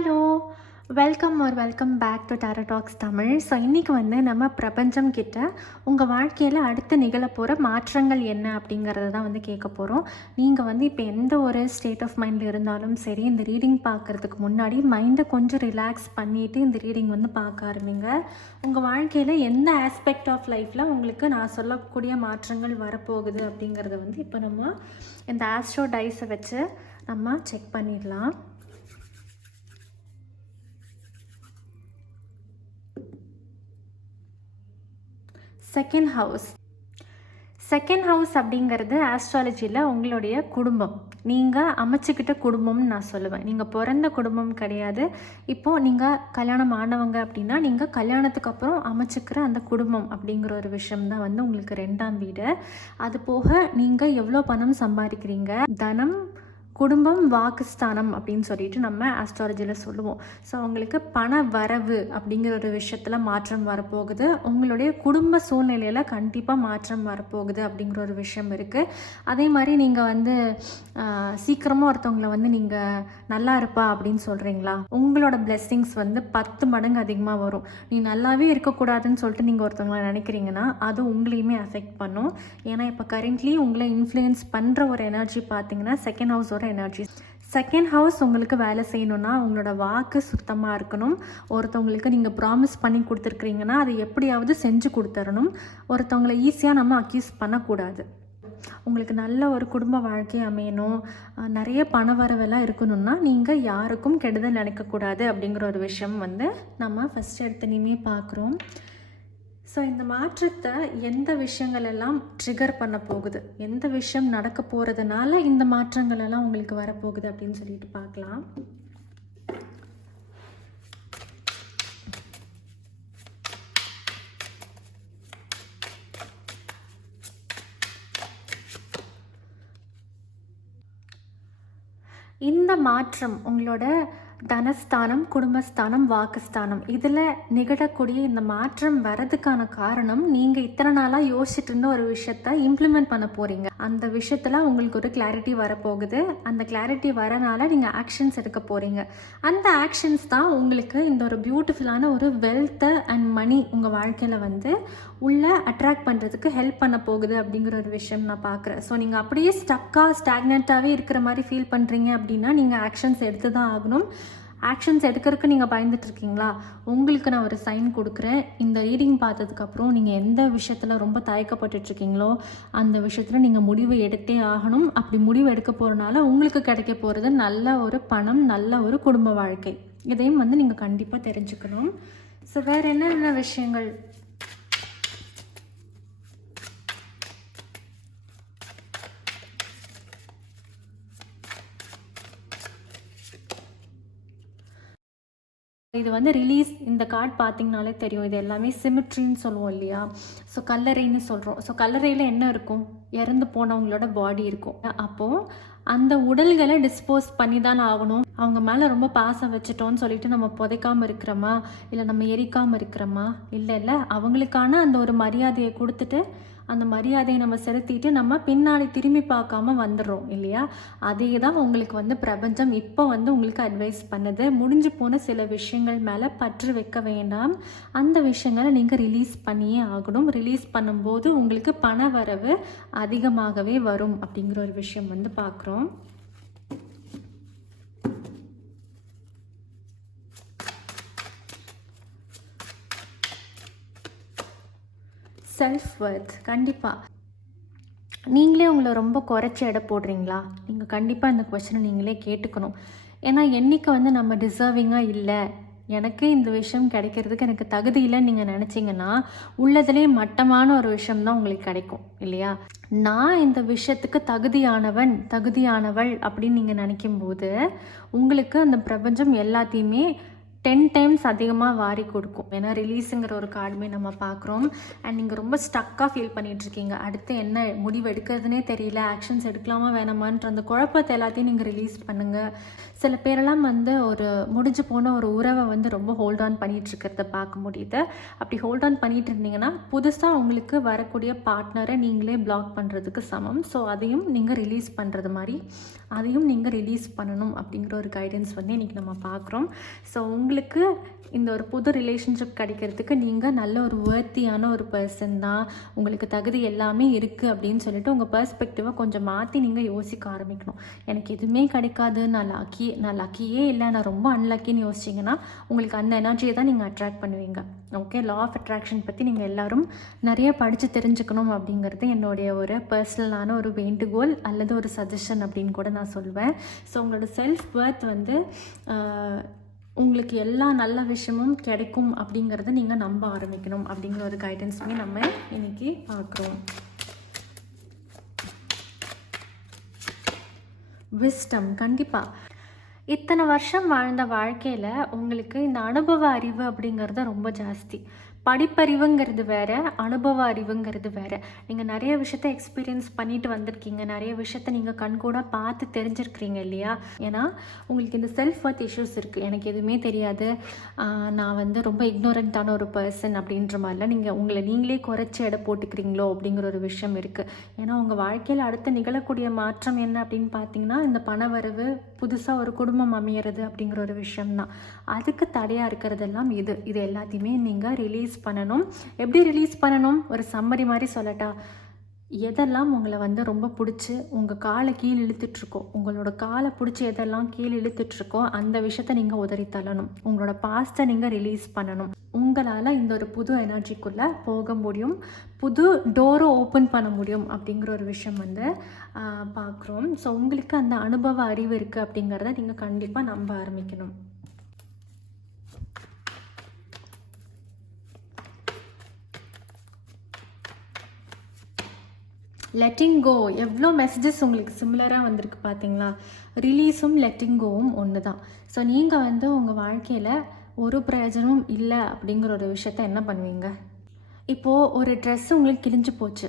Hello! Welcome back to டாரோ டாக்ஸ் Tamil. So இன்றைக்கி வந்து நம்ம பிரபஞ்சம் கிட்ட உங்கள் வாழ்க்கையில் அடுத்து நிகழப்போகிற மாற்றங்கள் என்ன அப்படிங்கிறத தான் வந்து கேட்க போகிறோம். நீங்கள் வந்து இப்போ எந்த ஒரு ஸ்டேட் ஆஃப் மைண்டில் இருந்தாலும் சரி, இந்த ரீடிங் பார்க்குறதுக்கு முன்னாடி மைண்டை கொஞ்சம் ரிலாக்ஸ் பண்ணிவிட்டு இந்த ரீடிங் வந்து பார்க்க ஆரம்பிங்க. உங்கள் வாழ்க்கையில் எந்த ஆஸ்பெக்ட் ஆஃப் லைஃப்பில் உங்களுக்கு நான் சொல்லக்கூடிய மாற்றங்கள் வரப்போகுது அப்படிங்கிறத வந்து இப்போ நம்ம இந்த ஆஸ்ட்ரோ டைஸை வச்சு நம்ம செக் பண்ணிடலாம். செகண்ட் ஹவுஸ் அப்படிங்கிறது ஆஸ்ட்ராலஜியில் உங்களுடைய குடும்பம், நீங்கள் அமைச்சிக்கிட்ட குடும்பம்னு நான் சொல்லுவேன். நீங்கள் பிறந்த குடும்பம் கிடையாது. இப்போது நீங்கள் கல்யாணம் ஆனவங்க அப்படின்னா நீங்கள் கல்யாணத்துக்கு அப்புறம் அமைச்சிக்கிற அந்த குடும்பம் அப்படிங்கிற ஒரு விஷயம் தான் வந்து உங்களுக்கு 2ஆம் வீடு. அது போக நீங்கள் எவ்வளோ பணம் சம்பாதிக்கிறீங்க, தனம், குடும்பம், வாக்குஸ்தானம் அப்படின்னு சொல்லிட்டு நம்ம ஆஸ்ட்ராலஜியில் சொல்லுவோம். ஸோ உங்களுக்கு பண வரவு அப்படிங்கிற ஒரு விஷயத்தில் மாற்றம் வரப்போகுது. உங்களுடைய குடும்ப சூழ்நிலையில் கண்டிப்பாக மாற்றம் வரப்போகுது அப்படிங்கிற ஒரு விஷயம் இருக்குது. அதே மாதிரி நீங்கள் வந்து சீக்கிரமாக ஒருத்தவங்களை வந்து நீங்கள் நல்லா இருப்பா அப்படின்னு சொல்கிறீங்களா, உங்களோட பிளெஸ்ஸிங்ஸ் வந்து 10 மடங்கு அதிகமாக வரும். நீ நல்லாவே இருக்கக்கூடாதுன்னு சொல்லிட்டு நீங்கள் ஒருத்தவங்களை நினைக்கிறீங்கன்னா அது உங்களையுமே அஃபெக்ட் பண்ணும். ஏன்னா இப்போ கரண்ட்லி உங்களை இன்ஃப்ளூயன்ஸ் பண்ணுற ஒரு எனர்ஜி பார்த்தீங்கன்னா செகண்ட் ஹவுஸோட எனர்ஜி. செகண்ட் ஹவுஸ் உங்களுக்கு வேலை செய்யணும்னா உங்களோட வாக்கு சுத்தமாக இருக்கணும். ஒருத்தவங்களுக்கு நீங்கள் ப்ராமிஸ் பண்ணி கொடுத்துருக்குறீங்கன்னா அதை எப்படியாவது செஞ்சு கொடுத்துடணும். ஒருத்தவங்களை ஈஸியாக நம்ம அக்யூஸ் பண்ணக்கூடாது. உங்களுக்கு நல்ல ஒரு குடும்ப வாழ்க்கை அமையணும், நிறைய பண வரவெல்லாம் இருக்கணும்னா நீங்கள் யாருக்கும் கெடுதல் நினைக்கக்கூடாது அப்படிங்கிற ஒரு விஷயம் வந்து நம்ம ஃபஸ்ட் எடுத்துனையுமே பார்க்குறோம். ஸோ இந்த மாற்றத்தை எந்த விஷயங்கள் எல்லாம் ட்ரிகர் பண்ண போகுது, எந்த விஷயம் நடக்க போகிறதுனால இந்த மாற்றங்கள் எல்லாம் உங்களுக்கு வரப்போகுது அப்படின்னு சொல்லிட்டு பார்க்கலாம். இந்த மாற்றம் உங்களோட தனஸ்தானம், குடும்பஸ்தானம், வாக்குஸ்தானம் இதில் நிகழக்கூடிய இந்த மாற்றம் வரதுக்கான காரணம் நீங்கள் இத்தனை நாளாக யோசிச்சுட்டு இருந்த ஒரு விஷயத்த இம்ப்ளிமெண்ட் பண்ண போகிறீங்க. அந்த விஷயத்தில் உங்களுக்கு ஒரு கிளாரிட்டி வரப்போகுது. அந்த கிளாரிட்டி வரனால நீங்கள் ஆக்ஷன்ஸ் எடுக்க போகிறீங்க. அந்த ஆக்ஷன்ஸ் தான் உங்களுக்கு இந்த ஒரு பியூட்டிஃபுல்லான ஒரு வெல்த்தை அண்ட் மணி உங்கள் வாழ்க்கையில் வந்து உள்ளே அட்ராக்ட் பண்ணுறதுக்கு ஹெல்ப் பண்ண போகுது அப்படிங்கிற ஒரு விஷயம் நான் பார்க்குறேன். ஸோ நீங்கள் அப்படியே ஸ்டாக்னண்ட்டாகவே இருக்கிற மாதிரி ஃபீல் பண்ணுறீங்க அப்படின்னா நீங்கள் ஆக்ஷன்ஸ் எடுத்து தான் ஆகணும். ஆக்ஷன்ஸ் எடுக்கிறதுக்கு நீங்கள் பயந்துட்டுருக்கீங்களா, உங்களுக்கு நான் ஒரு சைன் கொடுக்குறேன். இந்த ரீடிங் பார்த்ததுக்கப்புறம் நீங்கள் எந்த விஷயத்தில் ரொம்ப தயக்கப்பட்டுட்ருக்கீங்களோ அந்த விஷயத்தில் நீங்கள் முடிவு எடுத்தே ஆகணும். அப்படி முடிவு எடுக்க போகிறனால உங்களுக்கு கிடைக்க போகிறது நல்ல ஒரு பணம், நல்ல ஒரு குடும்ப வாழ்க்கை. இதையும் வந்து நீங்கள் கண்டிப்பாக தெரிஞ்சுக்கணும். ஸோ வேறு என்னென்ன விஷயங்கள்? இது வந்து ரிலீஸ். இந்த கார்டு பார்த்தீங்கனாலே தெரியும், இது எல்லாமே சிமிட்ரின்னு சொல்லுவோம் இல்லையா. ஸோ கல்லறைன்னு சொல்கிறோம். ஸோ கல்லறையில் என்ன இருக்கும், இறந்து போனவங்களோட பாடி இருக்கும். அப்போது அந்த உடல்களை டிஸ்போஸ் பண்ணி தான் ஆகணும். அவங்க மேலே ரொம்ப பாசம் வச்சுட்டோன்னு சொல்லிட்டு நம்ம புதைக்காமல் இருக்கிறோமா, இல்லை நம்ம எரிக்காமல் இருக்கிறோமா, இல்லை அவங்களுக்கான அந்த ஒரு மரியாதையை கொடுத்துட்டு அந்த மரியாதையை நம்ம செலுத்திட்டு நம்ம பின்னாடி திரும்பி பார்க்காம வந்துடுறோம் இல்லையா. அதே தான் உங்களுக்கு வந்து பிரபஞ்சம் இப்போ வந்து உங்களுக்கு அட்வைஸ் பண்ணுது. முடிஞ்சு போன சில விஷயங்கள் மேலே பற்று வைக்க வேண்டாம். அந்த விஷயங்களை நீங்கள் ரிலீஸ் பண்ணியே ஆகணும். ரிலீஸ் பண்ணும்போது உங்களுக்கு பண வரவு அதிகமாகவே வரும் அப்படிங்கிற ஒரு விஷயம் வந்து பார்க்குறோம். Self worth. கண்டிப்பாக நீங்களே உங்களை ரொம்ப குறைச்சி எடை போடுறீங்களா? நீங்கள் கண்டிப்பாக இந்த கொஸ்டினை நீங்களே கேட்டுக்கணும். ஏன்னா என்றைக்கு வந்து நம்ம டிசர்விங்காக இல்லை, எனக்கு இந்த விஷயம் கிடைக்கிறதுக்கு எனக்கு தகுதி இல்லைன்னு நீங்கள் நினச்சிங்கன்னா உள்ளதுலேயே மட்டமான ஒரு விஷயம்தான் உங்களுக்கு கிடைக்கும் இல்லையா. நான் இந்த விஷயத்துக்கு தகுதியானவள் அப்படின்னு நீங்கள் நினைக்கும்போது உங்களுக்கு அந்த பிரபஞ்சம் எல்லாத்தையுமே 10 டைம்ஸ் அதிகமாக வாரி கொடுக்கும். ஏன்னா ரிலீஸுங்கிற ஒரு கார்டுமே நம்ம பார்க்குறோம். அண்ட் நீங்கள் ரொம்ப ஸ்டக்காக ஃபீல் பண்ணிகிட்ருக்கீங்க. அடுத்து என்ன முடிவு எடுக்கிறதுனே தெரியல, ஆக்ஷன்ஸ் எடுக்கலாமா வேணாமான்ற அந்த குழப்பத்தை எல்லாத்தையும் நீங்கள் ரிலீஸ் பண்ணுங்கள். சில பேரெல்லாம் வந்து ஒரு முடிஞ்சு போன ஒரு உறவை வந்து ரொம்ப ஹோல்ட் ஆன் பண்ணிகிட்ருக்கிறத பார்க்க முடியுது. அப்படி ஹோல்ட் ஆன் பண்ணிகிட்டு இருந்தீங்கன்னா புதுசாக உங்களுக்கு வரக்கூடிய பார்ட்னரை நீங்களே பிளாக் பண்ணுறதுக்கு சமம். ஸோ அதையும் நீங்கள் ரிலீஸ் பண்ணுறது மாதிரி அதையும் நீங்கள் ரிலீஸ் பண்ணணும் அப்படிங்கிற ஒரு கைடன்ஸ் வந்து இன்றைக்கி நம்ம பார்க்குறோம். ஸோ உங்களுக்கு இந்த ஒரு புது ரிலேஷன்ஷிப் கிடைக்கிறதுக்கு நீங்கள் நல்ல ஒரு வேர்த்தியான ஒரு பர்சன் தான், உங்களுக்கு தகுதி எல்லாமே இருக்குது அப்படின்னு சொல்லிட்டு உங்கள் பெர்ஸ்பெக்டிவை கொஞ்சம் மாற்றி நீங்கள் யோசிக்க ஆரம்பிக்கணும். எனக்கு எதுவுமே கிடைக்காது, நான் லக்கியே இல்லை, நான் ரொம்ப அன்லக்கின்னு யோசிச்சிங்கன்னா உங்களுக்கு அந்த எனர்ஜியை தான் நீங்கள் அட்ராக்ட் பண்ணுவீங்க. ஓகே, லா ஆஃப் அட்ராக்ஷன் பற்றி நீங்கள் எல்லோரும் நிறைய படித்து தெரிஞ்சுக்கணும் அப்படிங்கிறது என்னுடைய ஒரு பர்சனலான ஒரு வேண்டுகோள் அல்லது ஒரு சஜஷன் அப்படின்னு கூட நான் சொல்வேன். ஸோ உங்களோட செல்ஃப் வர்த் வந்து உங்களுக்கு எல்லா நல்ல விஷயமும் கிடைக்கும் அப்படிங்கிறத நீங்கள் நம்ப ஆரம்பிக்கணும் அப்படிங்கிற ஒரு கைடன்ஸுமே நம்ம இன்னைக்கு பார்க்குறோம். விஸ்டம், கண்டிப்பாக இத்தனை வருஷம் வாழ்ந்த வாழ்க்கையில் உங்களுக்கு இந்த அனுபவ அறிவு அப்படிங்கிறது ரொம்ப ஜாஸ்தி. படிப்பறிவுங்கிறது வேறு, அனுபவ அறிவுங்கிறது வேறு. நீங்கள் நிறைய விஷயத்த எக்ஸ்பீரியன்ஸ் பண்ணிட்டு வந்திருக்கீங்க, நிறைய விஷயத்த நீங்கள் கண்கூட பார்த்து தெரிஞ்சிருக்கிறீங்க இல்லையா? ஏன்னா உங்களுக்கு இந்த செல்ஃப் ஒர்த் இஷ்யூஸ் இருக்குது. எனக்கு எதுவுமே தெரியாது, நான் வந்து ரொம்ப இக்னோரண்ட்டான ஒரு பர்சன் அப்படின்ற மாதிரிலாம் நீங்கள் உங்களை நீங்களே குறைச்சி எடை போட்டுக்கிறீங்களோ அப்படிங்கிற ஒரு விஷயம் இருக்குது. ஏன்னா உங்கள் வாழ்க்கையில் அடுத்து நிகழக்கூடிய மாற்றம் என்ன அப்படின்னு பார்த்தீங்கன்னா இந்த பணவரவு, புதுசாக ஒரு குடும்பம் அமையிறது அப்படிங்கிற ஒரு விஷயம்தான். அதுக்கு தடையாக இருக்கிறதெல்லாம் இது எல்லாத்தையுமே நீங்கள் ரிலீஸ் பண்ணணும். எப்படி ரிலீஸ் பண்ணணும்? ஒரு சம்மரி மாதிரி சொல்லட்டா? எதெல்லாம் உங்களை வந்து ரொம்ப பிடிச்சி உங்கள் காலை கீழ் இழுத்துட்ருக்கோ, உங்களோட காலை பிடிச்சி எதெல்லாம் கீழ் இழுத்துட்ருக்கோ அந்த விஷயத்த நீங்கள் உதறி தள்ளணும். உங்களோட பாஸ்ட்டை நீங்கள் ரிலீஸ் பண்ணணும். உங்களால் இந்த ஒரு புது எனர்ஜிக்குள்ளே போக முடியும், புது டோரை ஓப்பன் பண்ண முடியும் அப்படிங்கிற ஒரு விஷயம் வந்து பார்க்குறோம். ஸோ உங்களுக்கு அந்த அனுபவ அறிவு இருக்குது அப்படிங்கிறத நீங்கள் கண்டிப்பாக நம்ப ஆரம்பிக்கணும். லெட்டிங் கோ, எவ்வளோ மெசேஜஸ் உங்களுக்கு சிமிலராக வந்திருக்கு பார்த்தீங்களா? ரிலீஸும் லெட்டிங் கோவும் ஒன்று தான். ஸோ நீங்கள் வந்து உங்கள் வாழ்க்கையில் ஒரு பிரயோஜனமும் இல்லை அப்படிங்கிற ஒரு விஷயத்த என்ன பண்ணுவீங்க? இப்போது ஒரு ட்ரெஸ்ஸு உங்களுக்கு கிழிஞ்சு போச்சு,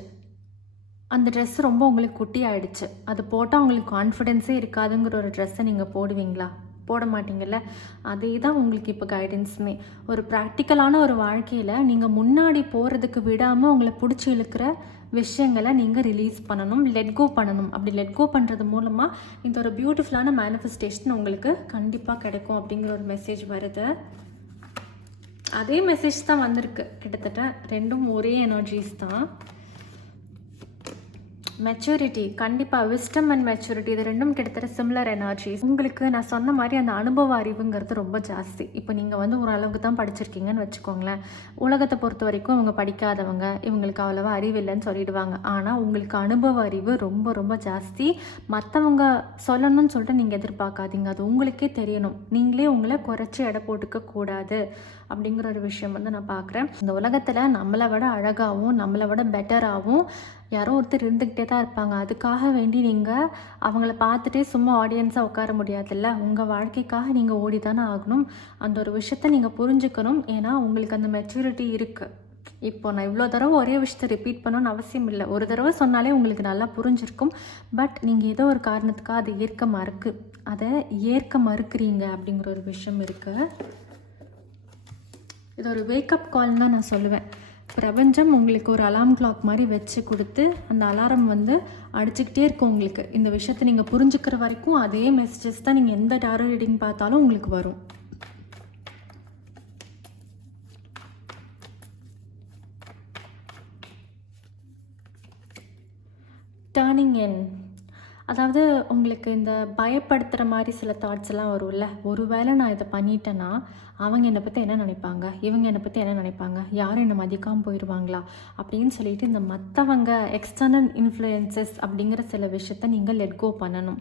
அந்த ட்ரெஸ் ரொம்ப உங்களுக்கு குட்டி ஆகிடுச்சு, அது போட்டால் உங்களுக்கு கான்ஃபிடென்ஸே இருக்காதுங்கிற ஒரு ட்ரெஸ்ஸை நீங்கள் போடுவீங்களா? போட மாட்டீங்கல்ல. அதே தான் உங்களுக்கு இப்போ கைடன்ஸுமே. ஒரு ப்ராக்டிக்கலான ஒரு வாழ்க்கையில் நீங்கள் முன்னாடி போகிறதுக்கு விடாமல் உங்களை பிடிச்சி இழுக்கிற விஷயங்களை நீங்கள் ரிலீஸ் பண்ணணும், லெட் கோ பண்ணணும். அப்படி லெட் கோ பண்ணுறது மூலமாக இந்த ஒரு பியூட்டிஃபுல்லான மேனிஃபெஸ்டேஷன் உங்களுக்கு கண்டிப்பாக கிடைக்கும் அப்படிங்கிற ஒரு மெசேஜ் வருது. அதே மெசேஜ் தான் வந்திருக்கு, கிட்டத்தட்ட ரெண்டும் ஒரே எனர்ஜிஸ் தான். மெச்சூரிட்டி, கண்டிப்பாக விஸ்டம் அண்ட் மெச்சூரிட்டி இது ரெண்டும் கிட்டத்தட்ட சிமிலர் எனர்ஜிஸ். உங்களுக்கு நான் சொன்ன மாதிரி அந்த அனுபவ அறிவுங்கிறது ரொம்ப ஜாஸ்தி. இப்போ நீங்கள் வந்து ஓரளவுக்கு தான் படிச்சிருக்கீங்கன்னு வச்சுக்கோங்களேன். உலகத்தை பொறுத்த வரைக்கும் அவங்க படிக்காதவங்க, இவங்களுக்கு அவ்வளோவா அறிவு இல்லைன்னு சொல்லிடுவாங்க. ஆனால் உங்களுக்கு அனுபவ அறிவு ரொம்ப ரொம்ப ஜாஸ்தி. மற்றவங்க சொல்லணும்னு சொல்லிட்டு நீங்கள் எதிர்பார்க்காதீங்க, அது உங்களுக்கே தெரியணும். நீங்களே உங்களை குறைச்சி எடை போட்டுக்க கூடாது அப்படிங்கிற ஒரு விஷயம் வந்து நான் பார்க்குறேன். இந்த உலகத்தில் நம்மளை விட அழகாகவும் நம்மளை விட பெட்டராகவும் யாரோ ஒருத்தர் இருந்துக்கிட்டே தான் இருப்பாங்க. அதுக்காக வேண்டி நீங்கள் அவங்கள பார்த்துட்டே சும்மா ஆடியன்ஸாக உட்கார முடியாதுல்ல. உங்கள் வாழ்க்கைக்காக நீங்கள் ஓடி தானே ஆகணும். அந்த ஒரு விஷயத்த நீங்கள் புரிஞ்சுக்கணும். ஏன்னா உங்களுக்கு அந்த மெச்சூரிட்டி இருக்குது. இப்போ நான் இவ்வளோ தடவை ஒரே விஷயத்தை ரிப்பீட் பண்ணணும்னு அவசியம் இல்லை. ஒரு தடவை சொன்னாலே உங்களுக்கு நல்லா புரிஞ்சிருக்கும். பட் நீங்கள் ஏதோ ஒரு காரணத்துக்காக அதை ஏற்க மறுக்கிறீங்க அப்படிங்கிற ஒரு விஷயம் இருக்குது. இது ஒரு வேக்கப் கால்னு தான் நான் சொல்லுவேன். பிரபஞ்சம் உங்களுக்கு ஒரு அலார்ம் கிளாக் மாதிரி வச்சு கொடுத்து அந்த அலாரம் வந்து அடிச்சுக்கிட்டே இருக்கும் உங்களுக்கு. இந்த விஷயத்தை நீங்கள் புரிஞ்சுக்கிற வரைக்கும் அதே மெசேஜஸ் தான் நீங்கள் எந்த டாரோ ரீடிங் பார்த்தாலும் உங்களுக்கு வரும். டர்னிங் இன், அதாவது உங்களுக்கு இந்த பயப்படுத்துகிற மாதிரி சில தாட்ஸ் எல்லாம் வரும்ல. ஒருவேளை நான் இதை பண்ணிட்டேன்னா அவங்க என்னை பற்றி என்ன நினைப்பாங்க, இவங்க என்னை பற்றி என்ன நினைப்பாங்க, யாரும் என்னை மதிக்காமல் போயிடுவாங்களா அப்படின்னு சொல்லிட்டு இந்த மற்றவங்க எக்ஸ்டர்னல் இன்ஃப்ளூயன்சஸ் அப்படிங்கிற சில விஷயத்த நீங்கள் லெட் கோ பண்ணணும்.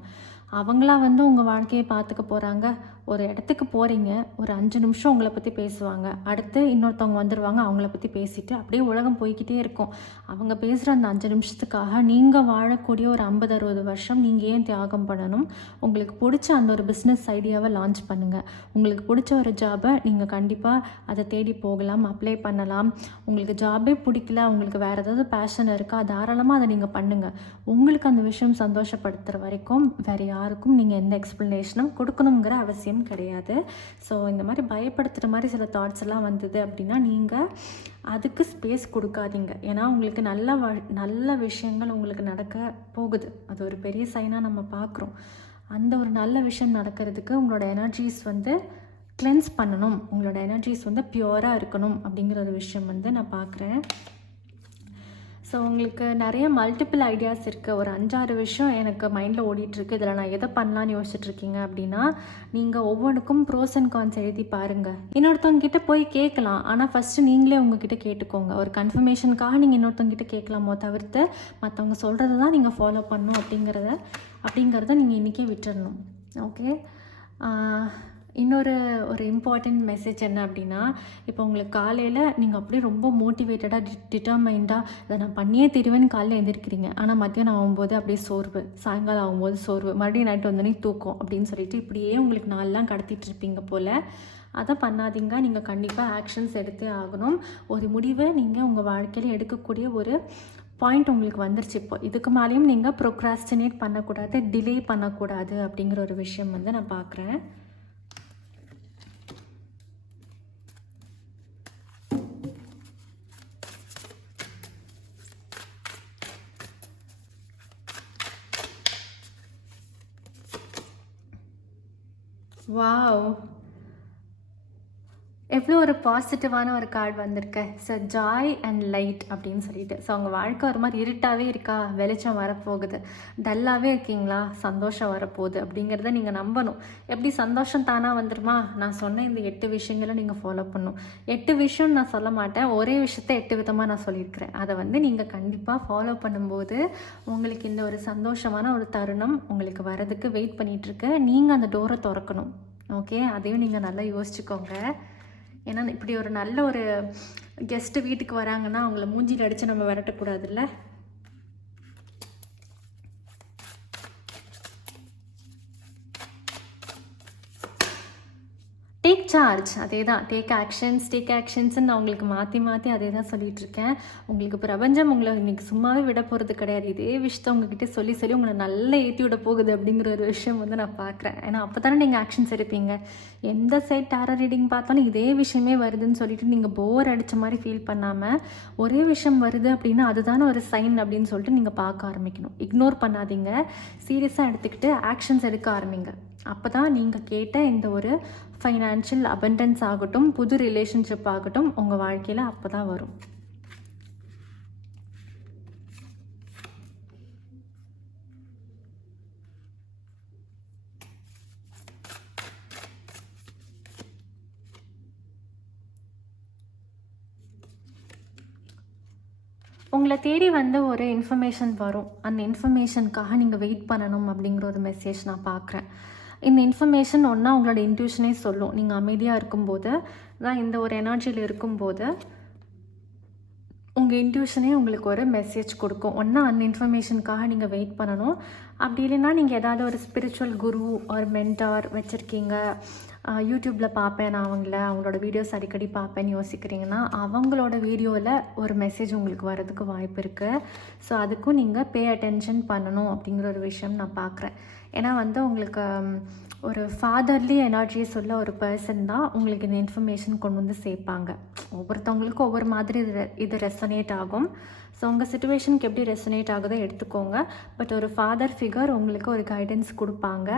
அவங்களா வந்து உங்கள் வாழ்க்கையை பார்த்துக்க போகிறாங்க, ஒரு இடத்துக்கு போகிறீங்க, ஒரு 5 நிமிஷம் உங்களை பற்றி பேசுவாங்க, அடுத்து இன்னொருத்தவங்க வந்துடுவாங்க, அவங்கள பற்றி பேசிட்டு அப்படியே உலகம் போய்க்கிட்டே இருக்கும். அவங்க பேசுகிற அந்த 5 நிமிஷத்துக்காக நீங்கள் வாழக்கூடிய ஒரு 50-60 வருஷம் நீங்கள் ஏன் தியாகம் பண்ணணும்? உங்களுக்கு பிடிச்ச அந்த ஒரு பிஸ்னஸ் ஐடியாவை லான்ச் பண்ணுங்கள். உங்களுக்கு பிடிச்ச ஒரு ஜாபை நீங்கள் கண்டிப்பாக அதை தேடி போகலாம், அப்ளை பண்ணலாம். உங்களுக்கு ஜாபே பிடிக்கல, உங்களுக்கு வேறு ஏதாவது பேஷன் இருக்கா, தாராளமாக அதை நீங்கள் பண்ணுங்கள். உங்களுக்கு அந்த விஷயம் சந்தோஷப்படுத்துகிற வரைக்கும் வேறு யாருக்கும் நீங்கள் எந்த எக்ஸ்ப்ளனேஷனும் கொடுக்கணுங்கிற அவசியம் கிடையாது. ஸோ இந்த மாதிரி பயப்படுத்துகிற மாதிரி சில தாட்ஸ் எல்லாம் வந்தது அப்படின்னா நீங்கள் அதுக்கு ஸ்பேஸ் கொடுக்காதீங்க. ஏன்னா உங்களுக்கு நல்ல விஷயங்கள் உங்களுக்கு நடக்க போகுது. அது ஒரு பெரிய சைனாக நம்ம பார்க்குறோம். அந்த ஒரு நல்ல விஷயம் நடக்கிறதுக்கு உங்களோட எனர்ஜிஸ் வந்து கிளென்ஸ் பண்ணணும், உங்களோட எனர்ஜிஸ் வந்து பியூராக இருக்கணும் அப்படிங்கிற ஒரு விஷயம் வந்து நான் பார்க்குறேன். ஸோ உங்களுக்கு நிறைய மல்டிபிள் ஐடியாஸ் இருக்குது. ஒரு 5-6 விஷயம் எனக்கு மைண்டில் ஓடிட்டுருக்கு. இதில் நான் எதை பண்ணலான்னு யோசிச்சுட்ருக்கீங்க அப்படின்னா, நீங்கள் ஒவ்வொன்றுக்கும் ப்ரோஸ் அண்ட் கான்ஸ் எழுதி பாருங்கள். இன்னொருத்தவங்க கிட்ட போய் கேட்கலாம், ஆனால் ஃபஸ்ட்டு நீங்களே உங்ககிட்ட கேட்டுக்கோங்க. ஒரு கன்ஃபர்மேஷனுக்காக நீங்கள் இன்னொருத்தவங்க கிட்ட கேட்கலாமோ தவிர்த்து மற்றவங்க சொல்கிறத தான் நீங்கள் ஃபாலோ பண்ணணும் அப்படிங்கிறத நீங்கள் இன்றைக்கே விட்டுடணும். ஓகே. இன்னொரு இம்பார்ட்டண்ட் மெசேஜ் என்ன அப்படின்னா, இப்போ உங்களுக்கு காலையில் நீங்கள் அப்படியே ரொம்ப மோட்டிவேட்டடாக டிட்டர்மைண்டாக இதை நான் பண்ணியே தருவேன்னு காலையில் எழுந்திருக்கிறீங்க. ஆனால் மத்தியானம் ஆகும்போது அப்படியே சோர்வு, சாயங்காலம் ஆகும்போது சோர்வு, மறுபடியும் நைட்டு வந்தோடனே தூக்கம் அப்படின்னு சொல்லிட்டு இப்படியே உங்களுக்கு நாளெலாம் கடத்திட்டு இருப்பீங்க போல். அதை பண்ணாதீங்க. நீங்கள் கண்டிப்பாக ஆக்ஷன்ஸ் எடுத்தே ஆகணும். ஒரு முடிவை நீங்கள் உங்கள் வாழ்க்கையில் எடுக்கக்கூடிய ஒரு பாயிண்ட் உங்களுக்கு வந்துருச்சு. இப்போ இதுக்கு மேலேயும் நீங்கள் ப்ரோக்ராஸ்டினேட் பண்ணக்கூடாது, டிலே பண்ணக்கூடாது அப்படிங்கிற ஒரு விஷயம் வந்து நான் பார்க்குறேன். வாவ்! எவ்வளோ ஒரு பாசிட்டிவான ஒரு கார்டு வந்திருக்கு. ஸோ ஜாய் அண்ட் லைட் அப்படின்னு சொல்லிட்டு. ஸோ உங்கள் வாழ்க்கை ஒரு மாதிரி இருட்டாகவே இருக்கா, வெளிச்சம் வரப்போகுது. டல்லாகவே இருக்கீங்களா, சந்தோஷம் வரப்போகுது அப்படிங்கிறத நீங்கள் நம்பணும். எப்படி சந்தோஷம் தானாக வந்துடுமா? நான் சொன்ன இந்த 8 விஷயங்களை நீங்கள் ஃபாலோ பண்ணணும். 8 விஷயம் நான் சொல்ல மாட்டேன், ஒரே விஷயத்த 8 விதமாக நான் சொல்லியிருக்கிறேன். அதை வந்து நீங்கள் கண்டிப்பாக ஃபாலோ பண்ணும்போது உங்களுக்கு இந்த ஒரு சந்தோஷமான ஒரு தருணம் உங்களுக்கு வரதுக்கு வெயிட் பண்ணிகிட்ருக்கு. நீங்கள் அந்த டோரை திறக்கணும். ஓகே, அதையும் நீங்கள் நல்லா யோசிச்சுக்கோங்க. ஏன்னா இப்படி ஒரு நல்ல ஒரு கெஸ்ட்டு வீட்டுக்கு வராங்கன்னா அவங்கள மூஞ்சியில் அடித்து நம்ம விரட்டக்கூடாதுல்ல. டேக் சார்ஜ், அதே தான். டேக் ஆக்ஷன்ஸ்ன்னு நான் உங்களுக்கு மாற்றி அதே தான் சொல்லிகிட்ருக்கேன். உங்களுக்கு பிரபஞ்சம் உங்களை இன்றைக்கி சும்மாவே விட போகிறது கிடையாது. இதே விஷயத்த உங்ககிட்ட சொல்லி உங்களை நல்லா ஏற்றி விட போகுது அப்படிங்கிற ஒரு விஷயம் வந்து நான் பார்க்குறேன். ஏன்னா அப்போ தானே நீங்கள் ஆக்ஷன்ஸ் எடுப்பீங்க. எந்த சைட் டாரோ ரீடிங் பார்த்தாலும் இதே விஷயமே வருதுன்னு சொல்லிட்டு நீங்கள் போர் அடித்த மாதிரி ஃபீல் பண்ணாமல், ஒரே விஷயம் வருது அப்படின்னா அதுதானே ஒரு சைன் அப்படின்னு சொல்லிட்டு நீங்கள் பார்க்க ஆரம்பிக்கணும். இக்னோர் பண்ணாதீங்க, சீரியஸாக எடுத்துக்கிட்டு ஆக்ஷன்ஸ் எடுக்க ஆரம்பிங்க. அப்போ தான் நீங்கள் கேட்ட இந்த ஒரு ஃபைனான்ஷியல் அபண்டன்ஸ் ஆகட்டும், புது ரிலேஷன்ஷிப் ஆகட்டும், உங்கள் வாழ்க்கையில் அப்போ தான் வரும். உங்களை தேடி வந்து ஒரு இன்ஃபர்மேஷன் வரும். அந்த இன்ஃபர்மேஷனுக்காக நீங்கள் வெயிட் பண்ணணும் அப்படிங்கிற ஒரு மெசேஜ் நான் பார்க்குறேன். இந்த இன்ஃபர்மேஷன் ஒன்றா உங்களோட இன்ட்யூஷனே சொல்லும். நீங்கள் அமைதியாக இருக்கும்போது தான், இந்த ஒரு எனர்ஜியில் இருக்கும்போது உங்கள் இன்ட்யூஷனே உங்களுக்கு ஒரு மெசேஜ் கொடுக்கும். ஒன்றா அந்த இன்ஃபர்மேஷனுக்காக நீங்கள் வெயிட் பண்ணணும். அப்படி இல்லைன்னா நீங்கள் ஏதாவது ஒரு ஸ்பிரிச்சுவல் குரு ஒரு மென்டார் வச்சுருக்கீங்க, யூடியூப்பில் பார்ப்பேன் நான் அவங்களோட வீடியோஸ் அடிக்கடி பார்ப்பேன்னு யோசிக்கிறீங்கன்னா, அவங்களோட வீடியோவில் ஒரு மெசேஜ் உங்களுக்கு வரதுக்கு வாய்ப்பு இருக்குது. ஸோ அதுக்கும் நீங்கள் பே அட்டென்ஷன் பண்ணணும் அப்படிங்கிற ஒரு விஷயம் நான் பார்க்குறேன். ஏன்னா வந்து உங்களுக்கு ஒரு ஃபாதர்லி எனர்ஜியை சொல்ல ஒரு பர்சன் தான் உங்களுக்கு இந்த இன்ஃபர்மேஷன் கொண்டு வந்து சேர்ப்பாங்க. ஒவ்வொருத்தவங்களுக்கும் ஒவ்வொரு மாதிரி இது ரெசனேட் ஆகும். ஸோ உங்கள் சிச்சுவேஷனுக்கு எப்படி ரெசனேட் ஆகுதோ எடுத்துக்கோங்க. பட் ஒரு ஃபாதர் ஃபிகர் உங்களுக்கு ஒரு கைடன்ஸ் கொடுப்பாங்க.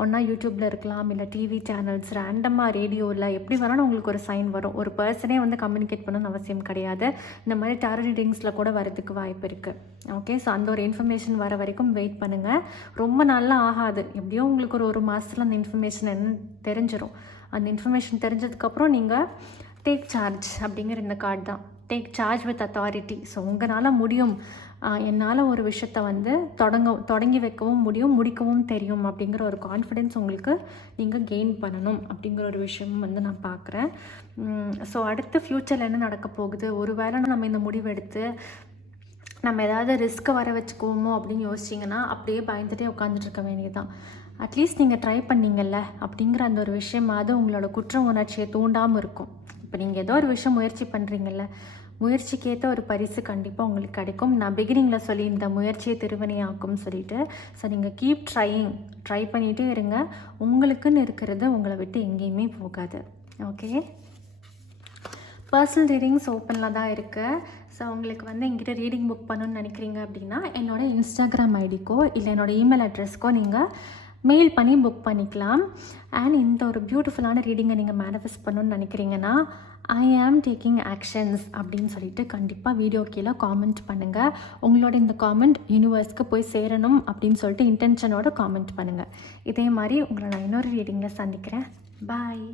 ஒன்றா யூடியூப்பில் இருக்கலாம், இல்லை டிவி சேனல்ஸ், ரேண்டமாக ரேடியோவில், எப்படி வேணாலும் உங்களுக்கு ஒரு சைன் வரும். ஒரு பர்சனே வந்து கம்யூனிகேட் பண்ணணும்னு அவசியம் கிடையாது. இந்த மாதிரி டாரோ ரீடிங்ஸில் கூட வரதுக்கு வாய்ப்பு இருக்குது. ஓகே, ஸோ அந்த ஒரு இன்ஃபர்மேஷன் வர வரைக்கும் வெயிட் பண்ணுங்கள். ரொம்ப நல்லா ஆகாது, எப்படியோ உங்களுக்கு ஒரு மாதத்தில் அந்த இன்ஃபர்மேஷன் என்ன தெரிஞ்சிடும். அந்த இன்ஃபர்மேஷன் தெரிஞ்சதுக்கப்புறம் நீங்கள் டேக் சார்ஜ் அப்படிங்கிற இந்த கார்டு தான். Take charge with authority. So உங்களால் முடியும், என்னால் ஒரு விஷயத்தை வந்து தொடங்கி வைக்கவும் முடியும், முடிக்கவும் தெரியும் அப்படிங்கிற ஒரு கான்ஃபிடென்ஸ் உங்களுக்கு நீங்கள் கெயின் பண்ணணும் அப்படிங்கிற ஒரு விஷயமும் வந்து நான் பார்க்குறேன். ஸோ அடுத்து ஃப்யூச்சரில் என்ன நடக்க போகுது, ஒரு வேளை நம்ம இந்த முடிவெடுத்து நம்ம ஏதாவது ரிஸ்க்கை வர வச்சுக்குவோமோ அப்படின்னு யோசிச்சிங்கன்னா அப்படியே பயந்துகிட்டே உட்காந்துட்ருக்க வேண்டியதுதான். அட்லீஸ்ட் நீங்கள் ட்ரை பண்ணீங்கல்ல அப்படிங்கிற அந்த ஒரு விஷயமாவது உங்களோட குற்ற உணர்ச்சியை தூண்டாமல் இருக்கும். இப்போ நீங்கள் ஏதோ ஒரு விஷயம் முயற்சி பண்ணுறீங்கல்ல, முயற்சிக்கேற்ற ஒரு பரிசு கண்டிப்பாக உங்களுக்கு கிடைக்கும். நான் பிகினிங்கில் சொல்லியிருந்தேன் முயற்சியை திருவினையாக்கும்னு சொல்லிட்டு. ஸோ நீங்கள் கீப் ட்ரை பண்ணிகிட்டே இருங்க. உங்களுக்குன்னு இருக்கிறது உங்களை விட்டு எங்கேயுமே போகாது. ஓகே, பர்சனல் ரீடிங்ஸ் ஓப்பனில் தான் இருக்குது. ஸோ உங்களுக்கு வந்து என்கிட்ட ரீடிங் புக் பண்ணணுன்னு நினைக்கிறீங்க அப்படின்னா என்னோடய இன்ஸ்டாகிராம் ஐடிக்கோ இல்லை என்னோடய இமெயில் அட்ரஸ்க்கோ நீங்கள் மெயில் பண்ணி புக் பண்ணிக்கலாம். அண்ட் இந்த ஒரு பியூட்டிஃபுல்லான ரீடிங்கை நீங்கள் மேனிஃபெஸ்ட் பண்ணணுன்னு நினைக்கிறீங்கன்னா ஐ ஆம் டேக்கிங் ஆக்ஷன்ஸ் அப்படின்னு சொல்லிட்டு கண்டிப்பாக வீடியோ கீழே காமெண்ட் பண்ணுங்கள். உங்களோட இந்த காமெண்ட் யூனிவர்ஸ்க்கு போய் சேரணும் அப்படின்னு சொல்லிட்டு இன்டென்ஷனோட காமெண்ட் பண்ணுங்கள். இதே மாதிரி உங்களை நான் இன்னொரு ரீடிங்கில் சந்திக்கிறேன். பாய்.